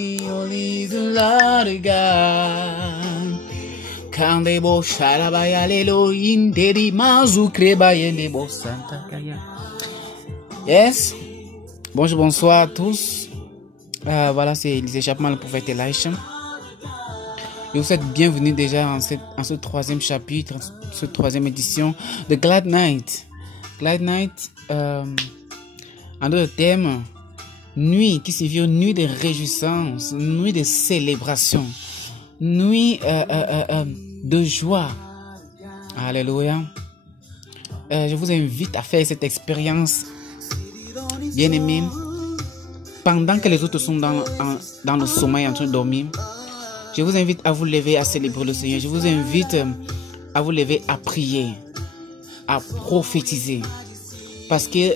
Only the Lord God. Kandebo sharabaya lelo inderi mazu krebaya nebo santa kaya. Yes. Bonjour, bonsoir à tous. Voilà, c'est Élisée Chapman, le prophète Elisha. Je vous souhaite bienvenue déjà en ce troisième chapitre, cette troisième édition de Glad Night. Glad Night, en d'autres termes, nuit qui signifie nuit de réjouissance, nuit de célébration, nuit de joie. Alléluia. Je vous invite à faire cette expérience, bien aimé, pendant que les autres sont dans le sommeil en train de dormir. Je vous invite à vous lever à célébrer le Seigneur. Je vous invite à vous lever à prier, à prophétiser. Parce que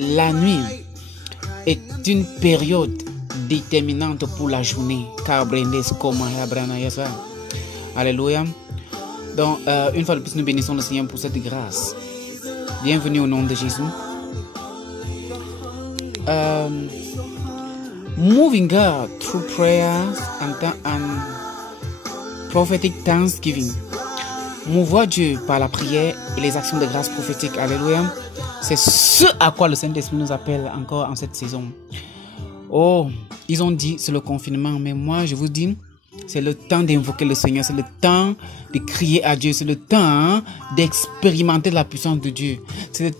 la nuit est une période déterminante pour la journée. Alléluia. Donc, une fois de plus, nous bénissons le Seigneur pour cette grâce. Bienvenue au nom de Jésus. Moving God through prayers and prophetic thanksgiving. Mouvoir Dieu par la prière et les actions de grâce prophétiques. Alléluia. C'est ce à quoi le Saint-Esprit nous appelle encore en cette saison. Oh, ils ont dit c'est le confinement, mais moi je vous dis, c'est le temps d'invoquer le Seigneur, c'est le temps de crier à Dieu, c'est le temps d'expérimenter la puissance de Dieu. C'est le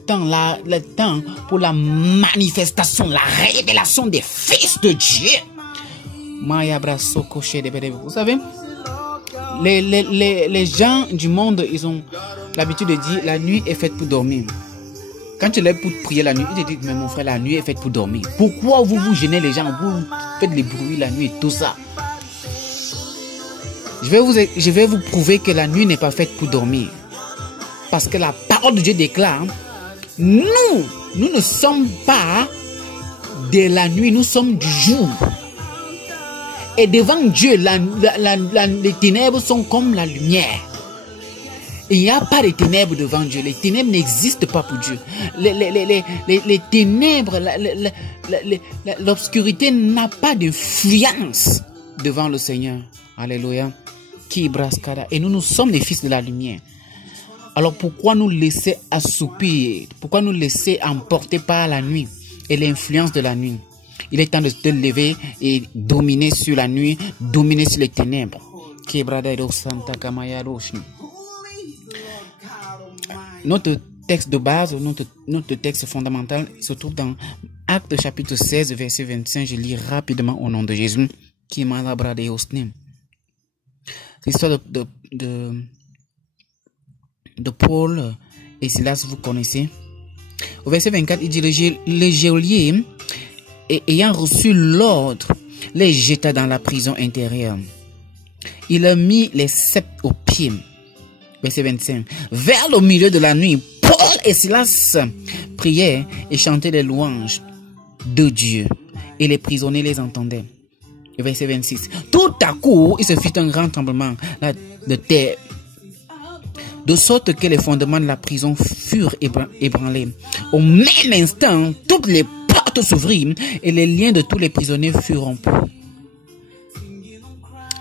temps pour la manifestation, la révélation des fils de Dieu. Vous savez, les gens du monde, ils ont l'habitude de dire la nuit est faite pour dormir. Quand tu lèves pour prier la nuit, ils te disent mais mon frère, la nuit est faite pour dormir. Pourquoi vous gênez les gens, vous faites les bruits la nuit et tout ça? Je vais vous prouver que la nuit n'est pas faite pour dormir. Parce que la parole de Dieu déclare, nous ne sommes pas de la nuit, nous sommes du jour. Et devant Dieu, les ténèbres sont comme la lumière. Il n'y a pas de ténèbres devant Dieu. Les ténèbres n'existent pas pour Dieu. Les ténèbres, l'obscurité n'a pas d'influence devant le Seigneur. Alléluia. Et nous sommes les fils de la lumière. Alors pourquoi nous laisser assoupir? Pourquoi nous laisser emporter par la nuit et l'influence de la nuit? Il est temps de te lever et dominer sur la nuit, dominer sur les ténèbres. Notre texte de base, notre texte fondamental se trouve dans Actes chapitre 16, verset 25. Je lis rapidement au nom de Jésus. L'histoire de Paul et Silas, vous connaissez. Au verset 24, il dit le geôlier, ayant reçu l'ordre, les jeta dans la prison intérieure. Il a mis les sceptres aux pieds. Verset 25. Vers le milieu de la nuit, Paul et Silas priaient et chantaient les louanges de Dieu. Et les prisonniers les entendaient. Verset 26. Tout à coup, il se fit un grand tremblement de terre, de sorte que les fondements de la prison furent ébranlés. Au même instant, toutes les portes s'ouvrirent et les liens de tous les prisonniers furent rompus.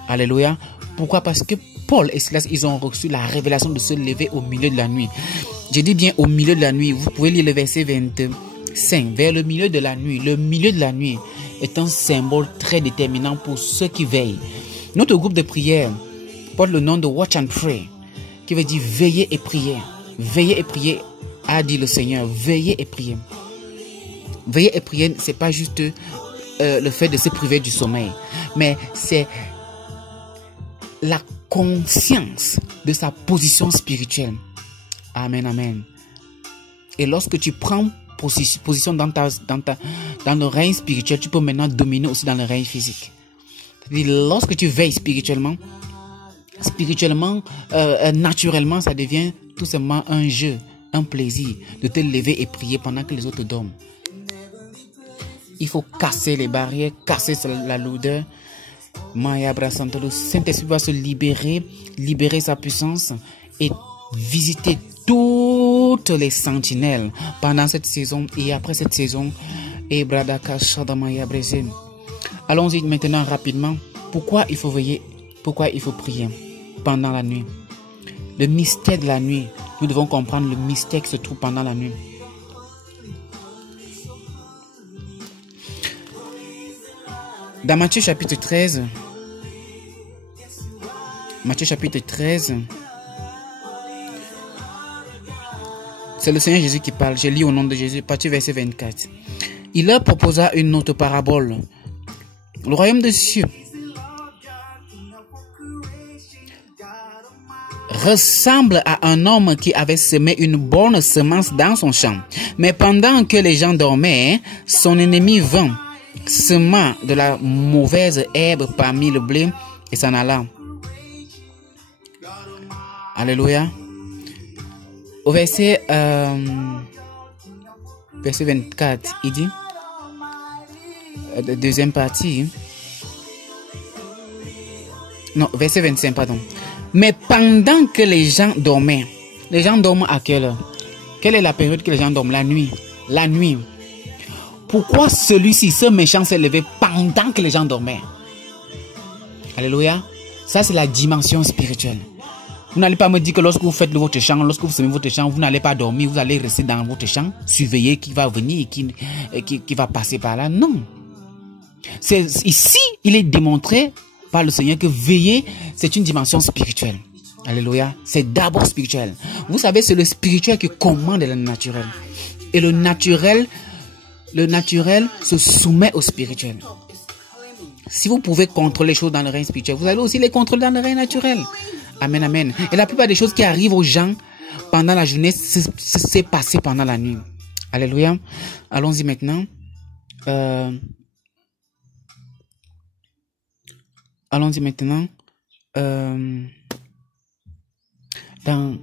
Alléluia. Pourquoi? Parce que Paul et Silas, ils ont reçu la révélation de se lever au milieu de la nuit. Je dis bien au milieu de la nuit. Vous pouvez lire le verset 25. Vers le milieu de la nuit. Le milieu de la nuit est un symbole très déterminant pour ceux qui veillent. Notre groupe de prière porte le nom de Watch and Pray, qui veut dire veiller et prier. Veiller et prier, a dit le Seigneur. Veiller et prier. Veiller et prier, c'est pas juste le fait de se priver du sommeil, mais c'est la conscience de sa position spirituelle. Amen, amen. Et lorsque tu prends position dans le règne spirituel, tu peux maintenant dominer aussi dans le règne physique. Lorsque tu veilles spirituellement, naturellement, ça devient tout simplement un jeu, un plaisir de te lever et prier pendant que les autres dorment. Il faut casser les barrières, casser la lourdeur. Le Saint-Esprit va se libérer sa puissance et visiter toutes les sentinelles pendant cette saison et après cette saison. Allons-y maintenant rapidement. Pourquoi il faut veiller? Pourquoi il faut prier pendant la nuit? Le mystère de la nuit. Nous devons comprendre le mystère qui se trouve pendant la nuit. Dans Matthieu chapitre 13, c'est le Seigneur Jésus qui parle. Je lis au nom de Jésus, Matthieu verset 24. Il leur proposa une autre parabole. Le royaume des cieux ressemble à un homme qui avait semé une bonne semence dans son champ. Mais pendant que les gens dormaient, son ennemi vint, sema de la mauvaise herbe parmi le blé et s'en alla. Alléluia. Au verset 24, il dit, deuxième partie, non, verset 25, pardon. Mais pendant que les gens dormaient, les gens dorment à quelle heure? Quelle est la période que les gens dorment? La nuit. La nuit. Pourquoi celui-ci, ce méchant, s'est levé pendant que les gens dormaient? Alléluia. Ça, c'est la dimension spirituelle. Vous n'allez pas me dire que lorsque vous faites votre champ, lorsque vous semez votre champ, vous n'allez pas dormir, vous allez rester dans votre champ, surveiller qui va venir et qui va passer par là. Non. Ici, il est démontré par le Seigneur que veiller, c'est une dimension spirituelle. Alléluia. C'est d'abord spirituel. Vous savez, c'est le spirituel qui commande le naturel. Et le naturel se soumet au spirituel. Si vous pouvez contrôler les choses dans le règne spirituel, vous allez aussi les contrôler dans le règne naturel. Amen, amen. Et la plupart des choses qui arrivent aux gens pendant la journée, c'est passé pendant la nuit. Alléluia. Allons-y maintenant. Allons-y maintenant. Dans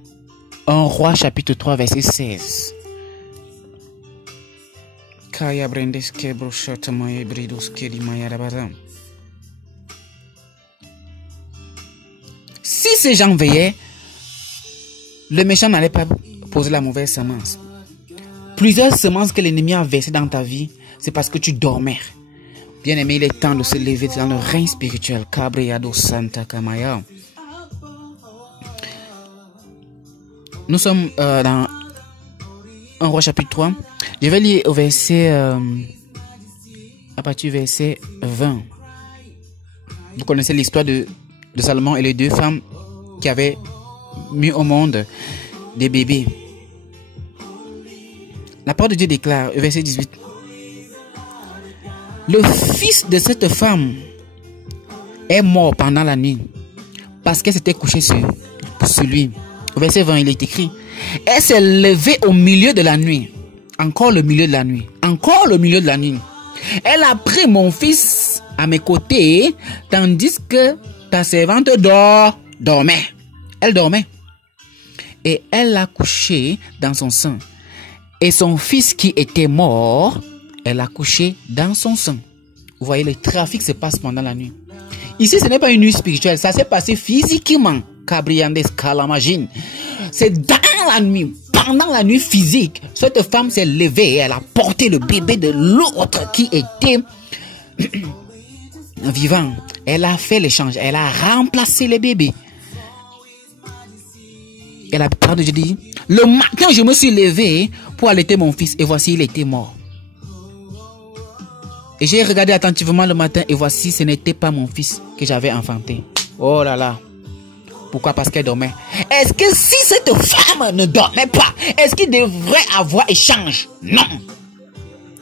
1 Roi chapitre 3 verset 16. Si ces gens veillaient, le méchant n'allait pas poser la mauvaise semence. Plusieurs semences que l'ennemi a versées dans ta vie, c'est parce que tu dormais. Bien aimé, il est temps de se lever dans le règne spirituel. Nous sommes dans 1 Roi chapitre 3. Je vais lire au verset, à partir du verset 20. Vous connaissez l'histoire de Salomon et les deux femmes qui avaient mis au monde des bébés. La parole de Dieu déclare, au verset 18. Le fils de cette femme est mort pendant la nuit parce qu'elle s'était couchée sur lui. Au verset 20, il est écrit, elle s'est levée au milieu de la nuit. Encore le milieu de la nuit. Encore le milieu de la nuit. Elle a pris mon fils à mes côtés, tandis que ta servante dormait. Elle dormait. Et elle l'a couché dans son sein. Et son fils qui était mort, elle l'a couché dans son sein. Vous voyez, le trafic se passe pendant la nuit. Ici, ce n'est pas une nuit spirituelle. Ça s'est passé physiquement. Cabriandes Calamagine. C'est dans la nuit. Pendant la nuit physique, cette femme s'est levée et elle a porté le bébé de l'autre qui était vivant. Elle a fait l'échange. Elle a remplacé le bébé. Et la parole de Dieu dit, le matin, je me suis levé pour allaiter mon fils et voici, il était mort. Et j'ai regardé attentivement le matin et voici, ce n'était pas mon fils que j'avais enfanté. Oh là là. Pourquoi? Parce qu'elle dormait. Est-ce que si cette femme ne dormait pas, est-ce qu'il devrait avoir échange? Non.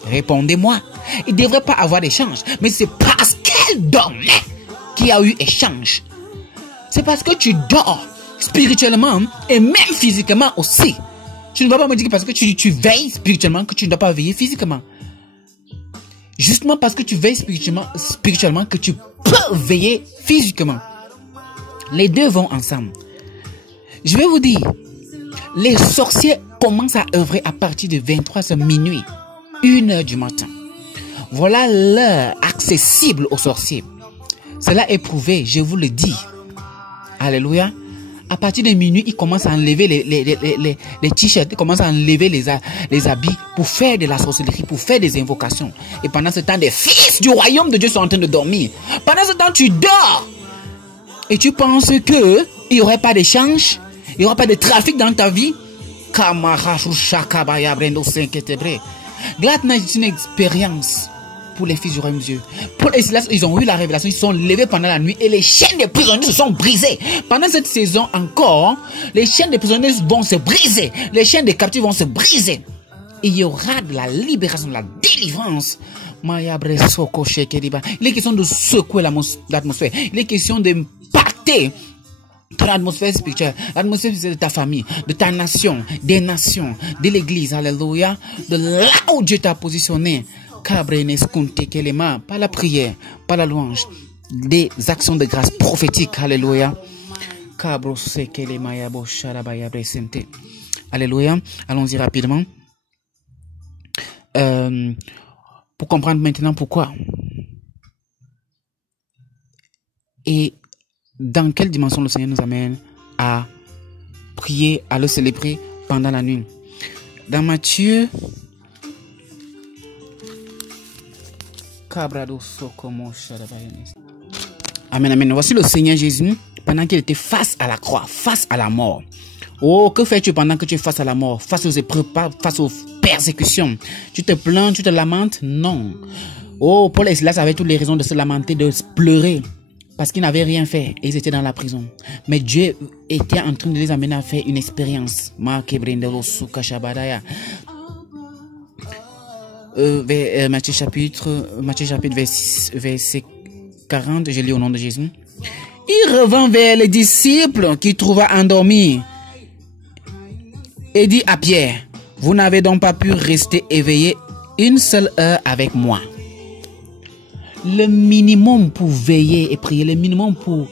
Répondez-moi. Il ne devrait pas avoir d'échange. Mais c'est parce qu'elle dormait qu'il y a eu échange. C'est parce que tu dors spirituellement et même physiquement aussi. Tu ne vas pas me dire que parce que tu veilles spirituellement que tu ne dois pas veiller physiquement. Justement parce que tu veilles spirituellement que tu peux veiller physiquement. Les deux vont ensemble. Je vais vous dire, les sorciers commencent à œuvrer à partir de 23h minuit, 1h du matin. Voilà l'heure accessible aux sorciers. Cela est prouvé, je vous le dis. Alléluia. À partir de minuit, ils commencent à enlever les t-shirts, ils commencent à enlever les habits pour faire de la sorcellerie, pour faire des invocations. Et pendant ce temps, des fils du royaume de Dieu sont en train de dormir. Pendant ce temps, tu dors. Et tu penses que il n'y aurait pas d'échange, il n'y aura pas de trafic dans ta vie. Glad Night est une expérience pour les fils du royaume de Dieu. Paul et Silas, ils ont eu la révélation, ils sont levés pendant la nuit et les chaînes des prisonniers se sont brisées. Pendant cette saison encore, les chaînes des prisonniers vont se briser. Les chaînes des captifs vont se briser. Et il y aura de la libération, de la délivrance. Il est question de secouer l'atmosphère. Il est question d'impacter ton atmosphère spirituelle, l'atmosphère de ta famille, de ta nation, des nations, de l'église, alléluia, de là où Dieu t'a positionné. Par la prière, par la louange, des actions de grâce prophétiques, alléluia. Alléluia. Allons-y rapidement. Pour comprendre maintenant pourquoi. Et dans quelle dimension le Seigneur nous amène à prier, à le célébrer pendant la nuit. Dans Matthieu, amen, amen. Voici le Seigneur Jésus pendant qu'il était face à la croix, face à la mort. Oh, que fais-tu pendant que tu es face à la mort, face aux épreuves, face aux persécutions? Tu te plains, tu te lamentes? Non. Oh, Paul et Silas avaient toutes les raisons de se lamenter, de pleurer, parce qu'ils n'avaient rien fait et ils étaient dans la prison. Mais Dieu était en train de les amener à faire une expérience. Matthieu chapitre verset 40, je lis au nom de Jésus. Il revint vers les disciples qu'il trouva endormis et dit à Pierre, vous n'avez donc pas pu rester éveillé une seule heure avec moi. Le minimum pour veiller et prier, le minimum pour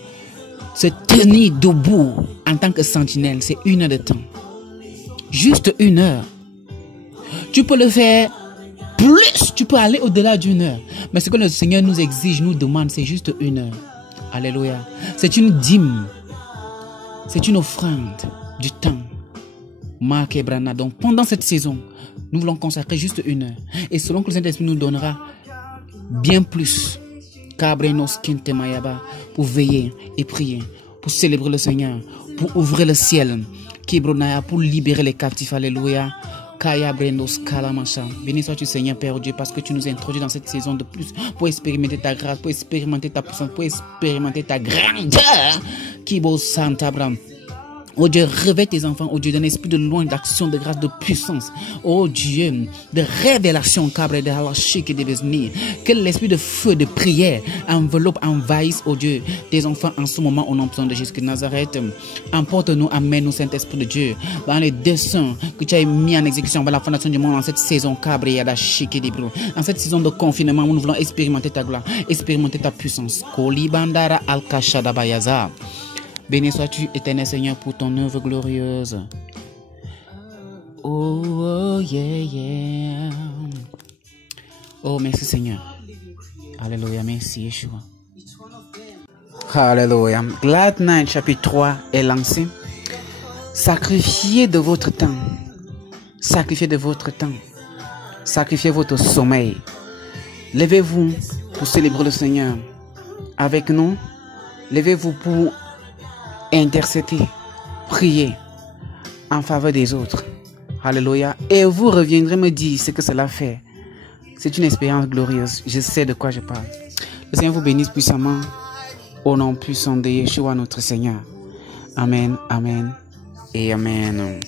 se tenir debout en tant que sentinelle, c'est 1 heure de temps. Juste 1 heure. Tu peux le faire plus, tu peux aller au-delà d'1 heure. Mais ce que le Seigneur nous exige, nous demande, c'est juste 1 heure. Alléluia. C'est une dîme. C'est une offrande du temps. Marc et Brana. Donc pendant cette saison, nous voulons consacrer juste 1 heure. Et selon que le Saint-Esprit nous donnera bien plus, pour veiller et prier, pour célébrer le Seigneur, pour ouvrir le ciel, pour libérer les captifs. Alléluia. Béni sois-tu Seigneur Père Dieu, parce que tu nous introduis dans cette saison de plus pour expérimenter ta grâce, pour expérimenter ta puissance, pour expérimenter ta grandeur. Kibo Santa Bram. Oh Dieu, réveille tes enfants, oh Dieu, d'un esprit de loin, d'action, de grâce, de puissance. Oh Dieu, de révélation, que l'esprit de feu, de prière enveloppe, envahisse, oh Dieu, tes enfants en ce moment au nom de Jésus de Nazareth. Emporte-nous, amène-nous, Saint-Esprit de Dieu, dans les desseins que tu as mis en exécution vers la fondation du monde en cette saison, en cette saison de confinement où nous voulons expérimenter ta gloire, expérimenter ta puissance. Kolibandara al-Kashadabayaza. Béni sois-tu, éternel Seigneur, pour ton œuvre glorieuse. Oh, oh, yeah, yeah. Oh, merci Seigneur. Alléluia, merci Yeshua. Alléluia. Glad Night, chapitre 3 est lancé. Sacrifiez de votre temps. Sacrifiez de votre temps. Sacrifiez votre sommeil. Levez-vous pour célébrer le Seigneur. Avec nous, levez-vous pour intercéder, prier en faveur des autres. Alléluia. Et vous reviendrez me dire ce que cela fait. C'est une expérience glorieuse. Je sais de quoi je parle. Le Seigneur vous bénisse puissamment. Au nom puissant de Yeshua notre Seigneur. Amen, amen et amen.